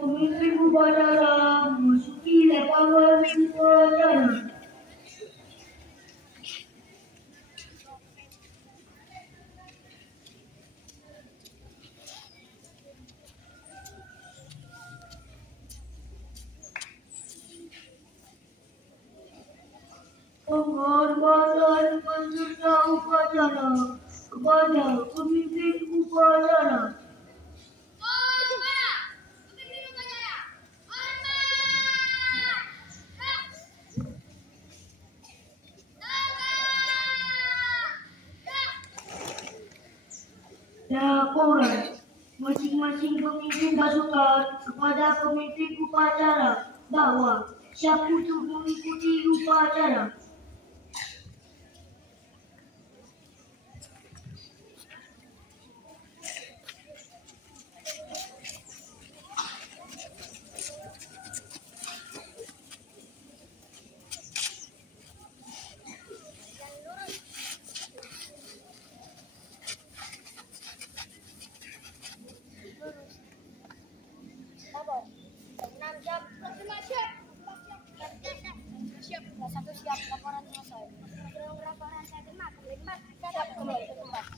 Pemimpin upacara memasuki lapangan upacara. Penghormatan peserta upacara kepada pemimpin upacara. Laporan masing-masing pemimpin pasukan kepada pemimpin upacara bahwa siap untuk mengikuti upacara. Satu siap, laporan selesai. Laporan saya terima, siap kembali ke tempat.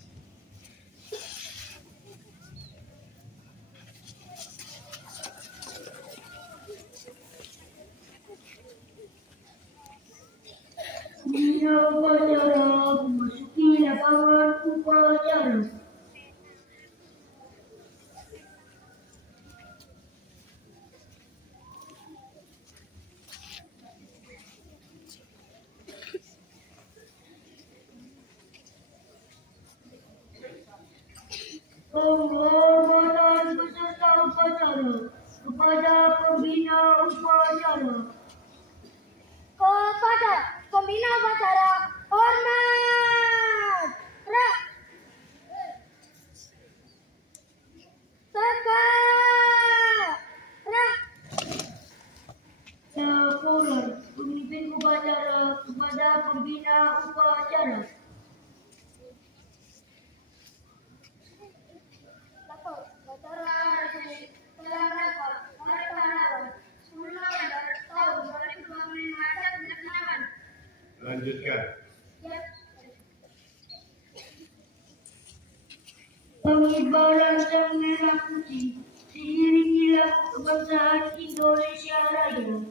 Pembina upacara memasuki lapangan upacara. Penghormatan peserta upacara kepada pembina upacara. Kepada pembina upacara, hormat. Laporan pemimpin upacara kepada pembina upacara. Lanjutkan. Pengibaran sang merah putih diiringi lagu kebangsaan Indonesia Raya.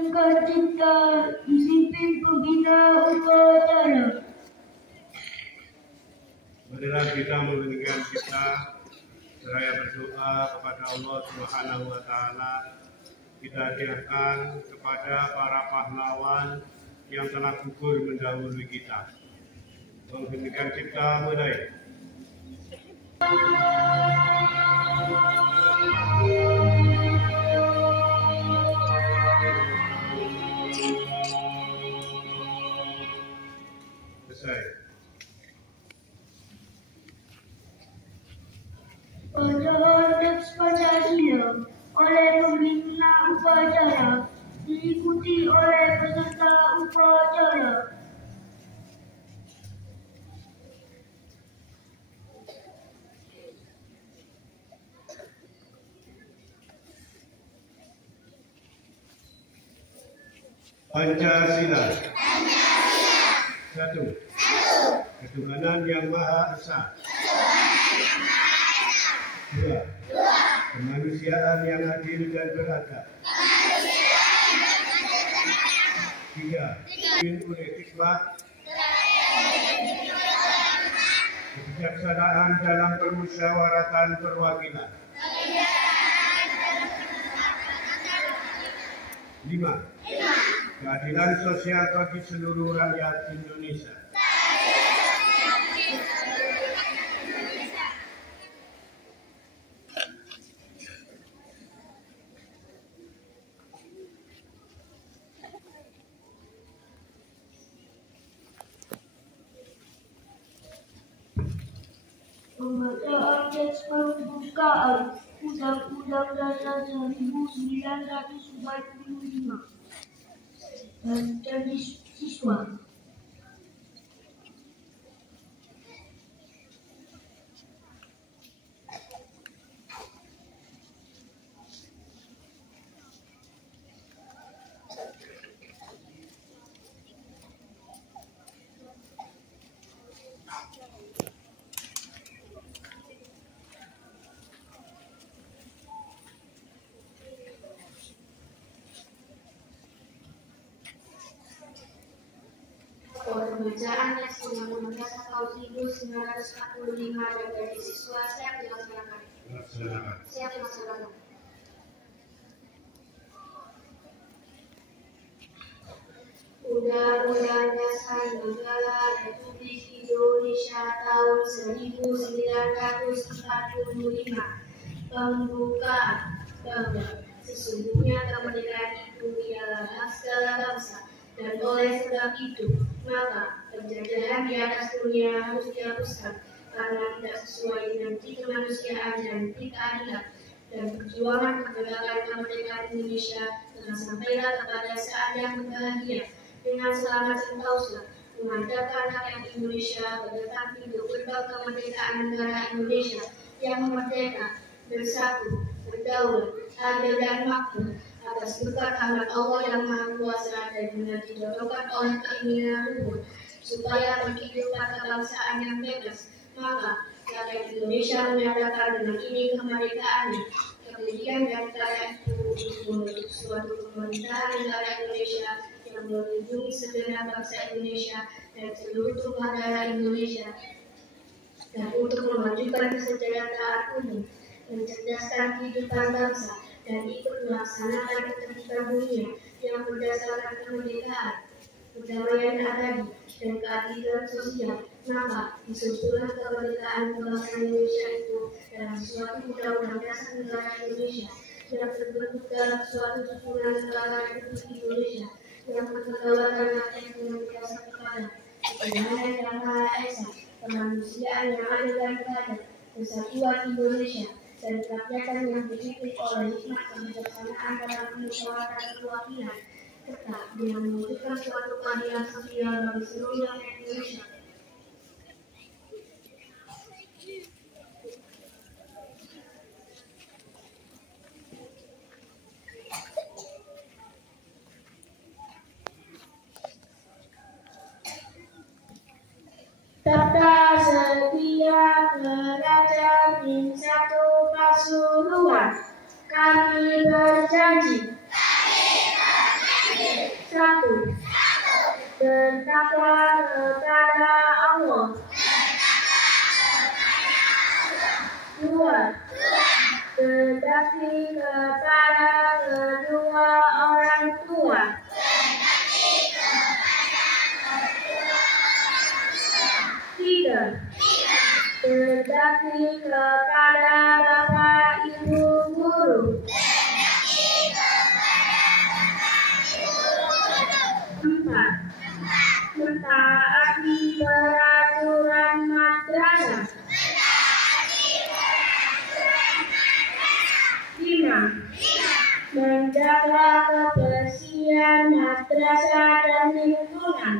Singkat cipta disiplin pembina upacara. Marilah kita mengeningkan kita seraya berdoa kepada Allah Subhanahu wa Ta'ala. Kita hadiahkan kepada para pahlawan yang telah gugur mendahului kita. Mengeningkan kita mulai. Selesai. Bacaan teks Pancasila oleh pembina upacara diikuti oleh peserta upacara. Pancasila. Satu. Ketuhanan yang Maha Esa. Dua. Kemanusiaan yang adil dan beradab. Tiga. Dipimpin oleh hikmat, kebijaksanaan dalam permusyawaratan perwakilan. 5. Keadilan sosial bagi seluruh rakyat Indonesia. Pembacaan teks pembukaan Undang-Undang Dasar 1945 dan janji siswa. Pembacaan teks Undang-Undang Dasar tahun 1945 dan dari siswa siap dilaksanakan. Siap dilaksanakan. Undang-Undang Dasar Negara Republik Indonesia tahun 1945 pembukaan bahwa sesungguhnya kemerdekaan itu ialah hak segala bangsa. Dan oleh sebab itu, maka penjajahan di atas dunia harus dihapuskan karena tidak sesuai dengan cita kemanusiaan dan keadilan. Dan perjuangan kemerdekaan kemerdekaan Indonesia telah sampailah kepada saat yang berbahagia dengan selamat sentosa mengadakan rakyat Indonesia pada tampil berbau kemerdekaan negara Indonesia yang merdeka, bersatu, berdaulat, adil dan makmur. Atas berkat rahmat Allah yang Maha Kuasa dan benar didorongkan oleh keinginan luhur supaya berkehidupan kebangsaan yang bebas, maka rakyat Indonesia menyatakan dengan ini kemerdekaannya. Kemudian dari rakyat itu membentuk suatu pemerintahan negara Indonesia yang melindungi segenap bangsa Indonesia dan seluruh tumpah darah Indonesia, dan untuk memajukan kesejahteraan umum, mencerdaskan kehidupan bangsa, dan ikut melaksanakan ketertiban dunia yang berdasarkan kemerdekaan, perdamaian abadi, dan keadilan sosial. Maka disusunlah kemerdekaan bangsa Indonesia itu dalam suatu undang-undang dasar negara Indonesia yang terbentuk dalam suatu susunan negara Republik Indonesia yang berkedaulatan rakyat yang berdasar kepada ketuhanan yang Maha Esa, kemanusiaan yang adil dan beradab, kesatuan Indonesia, dan kerakyatan yang dipimpin oleh hikmat kebijaksanaan dalam permusyawaratan perwakilan, serta dengan mewujudkan suatu keadilan sosial bagi seluruh rakyat Indonesia. Tata setiap kerajaan di satu Pasuruan, kami berjanji Satu, bertakwa kepada Allah. Dua, berbakti kepada kedua orang tua. Tiga, berbakti kepada bapak ibu guru. Empat, mentaati peraturan madrasah. Lima, menjaga kebersihan madrasah dan lingkungan.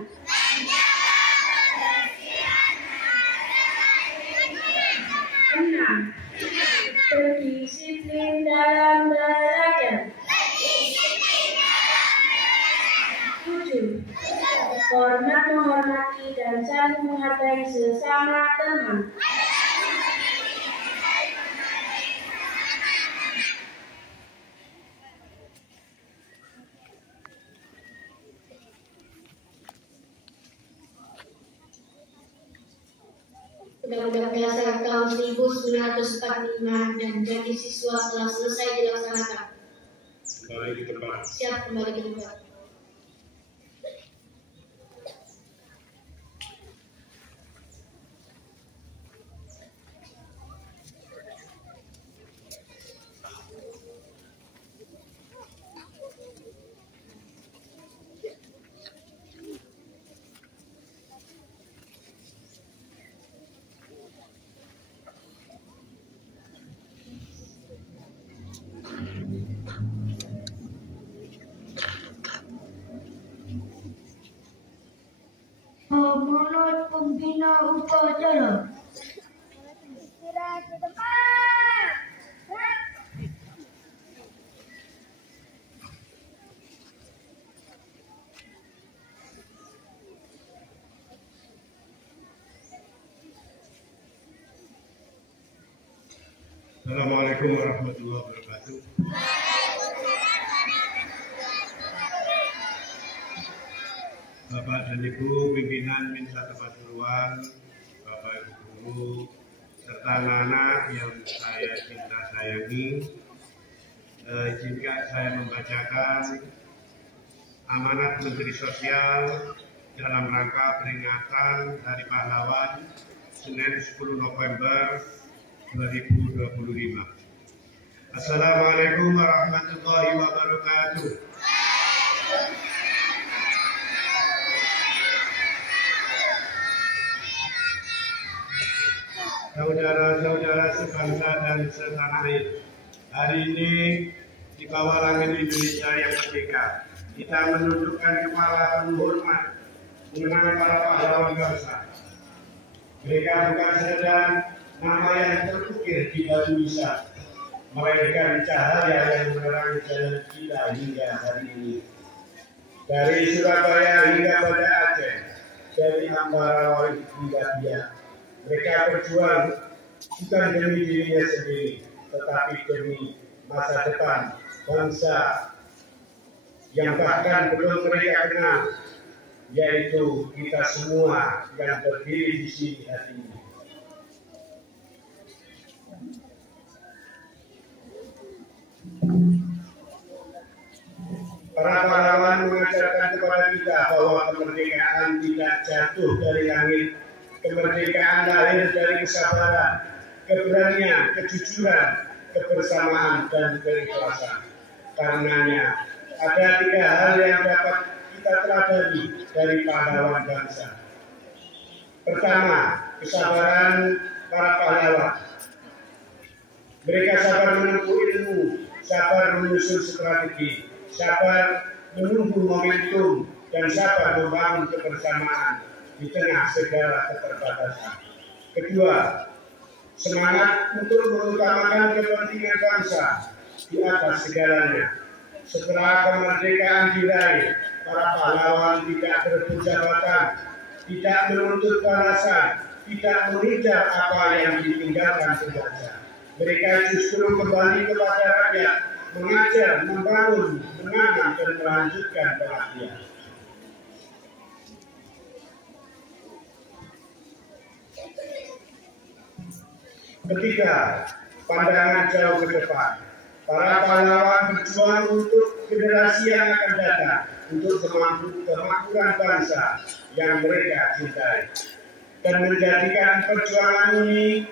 Enam, berdisiplin dalam belajar. Tujuh, hormat menghormati dan saling menghargai sesama teman. Undang-Undang Dasar tahun 1945 dan janji siswa telah selesai dilaksanakan. Kembali ke tempat. Siap kembali ke tempat. Menurut pembina upacara. Istirahat di tempat. Assalamualaikum warahmatullahi wabarakatuh. Bapak dan Ibu pimpinan Minsa Pasuruan, Bapak Ibu Guru, serta anak yang saya cinta sayangi, izinkan saya membacakan amanat Menteri Sosial dalam rangka peringatan Hari Pahlawan Senin 10 November 2025. Assalamualaikum warahmatullahi wabarakatuh. Saudara-saudara sebangsa dan setanah air, hari ini di bawah langit Indonesia yang merdeka, kita menundukkan kepala penuh hormat mengenang para pahlawan bangsa. Mereka bukan saja nama yang terukir di batu nisan, melainkan cahaya yang menerangi jalan kita hingga hari ini. Dari Surabaya hingga pada Aceh, dari Ambarawa hingga Biak, mereka berjuang bukan demi dirinya sendiri, tetapi demi masa depan bangsa yang bahkan belum mereka kenal, yaitu kita semua yang berdiri di sini hari ini. Para pahlawan mengajarkan kepada kita bahwa kemerdekaan tidak jatuh dari langit. Kemerdekaan lahir dari kesabaran, keberanian, kejujuran, kebersamaan, dan keikhlasan. Karenanya, ada 3 hal yang dapat kita teladani dari pahlawan bangsa. Pertama, kesabaran para pahlawan. Mereka sabar menempuh ilmu, sabar menyusun strategi, sabar menunggu momentum, dan sabar membangun kebersamaan di tengah segala keterbatasan. Kedua, semangat untuk mengutamakan kepentingan bangsa di atas segalanya. Setelah kemerdekaan diraih, para pahlawan tidak berebut jabatan, tidak menuntut balasan, tidak mengejar apa yang ditinggalkan penjajah. Mereka justru kembali kepada rakyat, mengajar, membangun, menanam, dan melanjutkan pengabdian. Ketiga, pandangan jauh ke depan. Para pahlawan berjuang untuk generasi yang akan datang, untuk kemakmuran bangsa yang mereka cintai, dan menjadikan perjuangan ini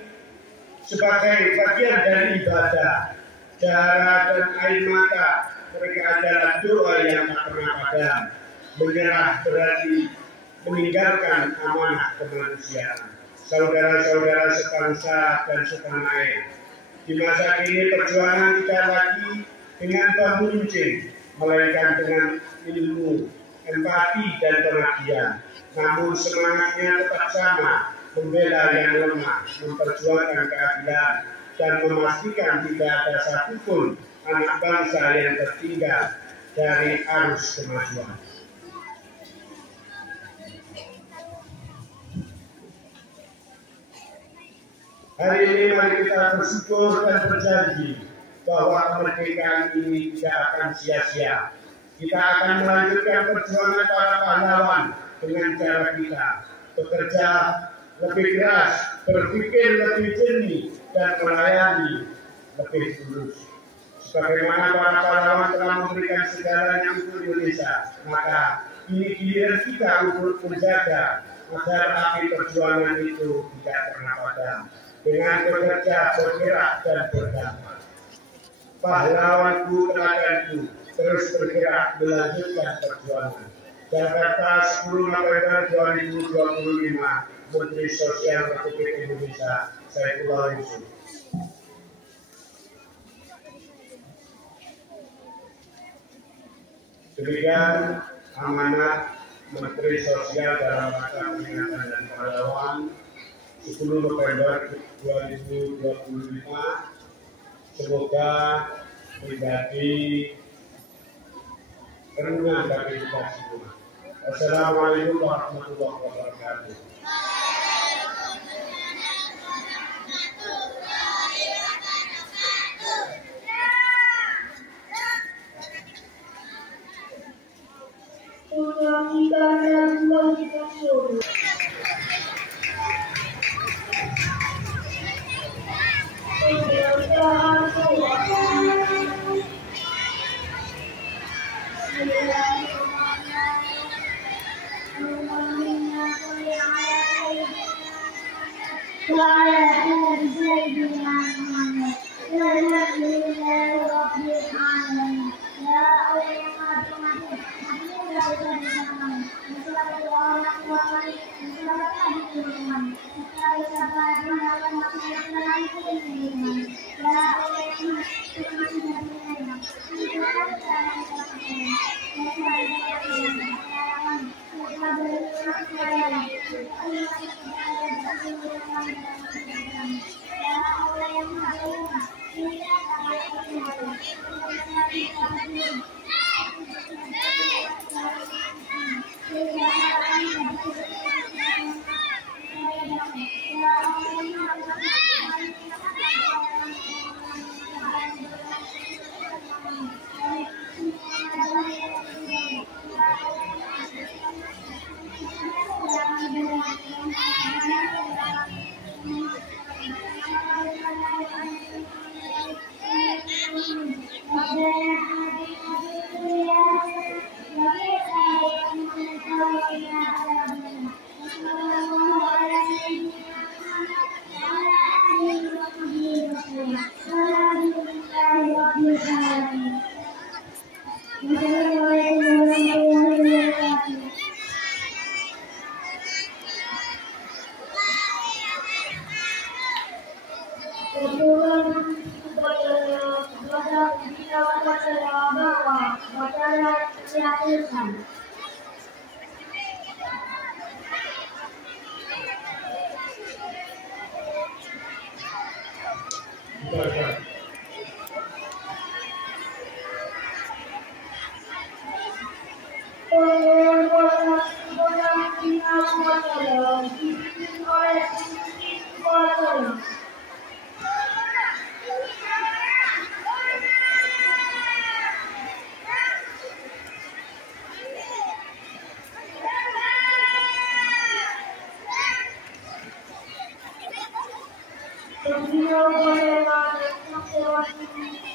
sebagai bagian dari ibadah. Darah dan air mata mereka adalah doa yang tak pernah padam. Menyerah berarti meninggalkan amanah kemanusiaan. Saudara-saudara sebangsa dan setanah air, di masa kini perjuangan tidak lagi dengan bambu runcing, melainkan dengan ilmu, empati dan pengabdian. Namun semangatnya tetap sama, membela yang lemah, memperjuangkan keadilan, dan memastikan tidak ada satupun anak bangsa yang tertinggal dari arus kemajuan. Hari ini mari kita bersyukur dan berjanji bahwa kemerdekaan ini tidak akan sia-sia. Kita akan melanjutkan perjuangan para pahlawan dengan cara kita bekerja lebih keras, berpikir lebih jernih, dan melayani lebih tulus. Sebagaimana para pahlawan telah memberikan segalanya untuk Indonesia, maka ini giliran kita untuk menjaga agar api perjuangan itu tidak pernah padam. Dengan bekerja, bergerak, dan berdampak. Pahlawanku, teladanku, terus bergerak melanjutkan perjuangan. Jakarta 10 November 2025, Menteri Sosial Republik Indonesia, Saifullah Yusuf. Demikian amanat Menteri Sosial dalam rangka peringatan dan pahlawan 10 November 2025. Semoga menjadi renungan bagi kita semua. Wassalamualaikum warahmatullahi wabarakatuh. pembina upacara dan sanksiwati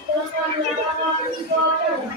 serta melaksanakan upacara